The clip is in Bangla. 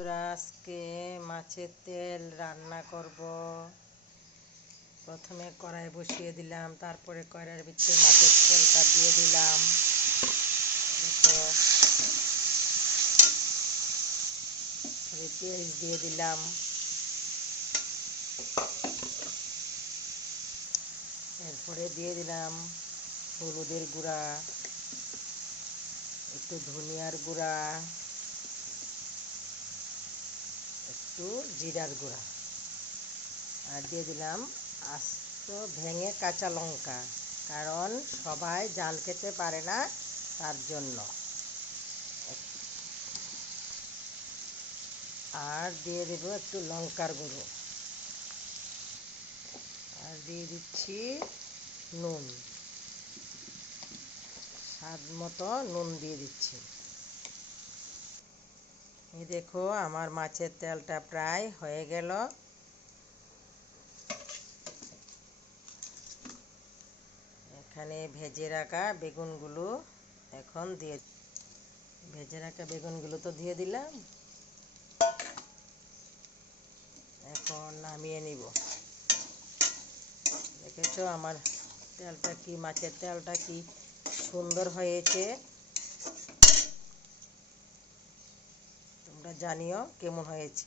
বন্ধুরা, আজকে মাছের তেল রান্না করব। প্রথমে কড়াই বসিয়ে দিলাম, তারপরে কড়াইয়ের ভিতরে মাছের তেলটা দিয়ে দিলাম। দেখো, পেঁয়াজ দিয়ে দিলাম, এরপরে দিয়ে দিলাম হলুদের গুঁড়া, একটু ধনিয়ার গুঁড়া, একটু জিরার গুঁড়া, আর দিয়ে দিলাম আস্ত ভেঙে কাঁচা লঙ্কা, কারণ সবাই ঝাল খেতে পারে না, তার জন্য। আর দিয়ে দেব একটু লঙ্কার গুঁড়ো, আর দিয়ে দিচ্ছি নুন, স্বাদ মতো নুন দিয়ে দিচ্ছি। এই দেখো, আমার মাছের তেলটা প্রায় হয়ে গেল। এখানে ভেজে রাখা বেগুনগুলো এখন তো দিয়ে দিলাম। এখন নামিয়ে নিব। দেখেছো আমার মাছের তেলটা কি সুন্দর হয়েছে। তোমরা জানিও কেমন হয়েছে।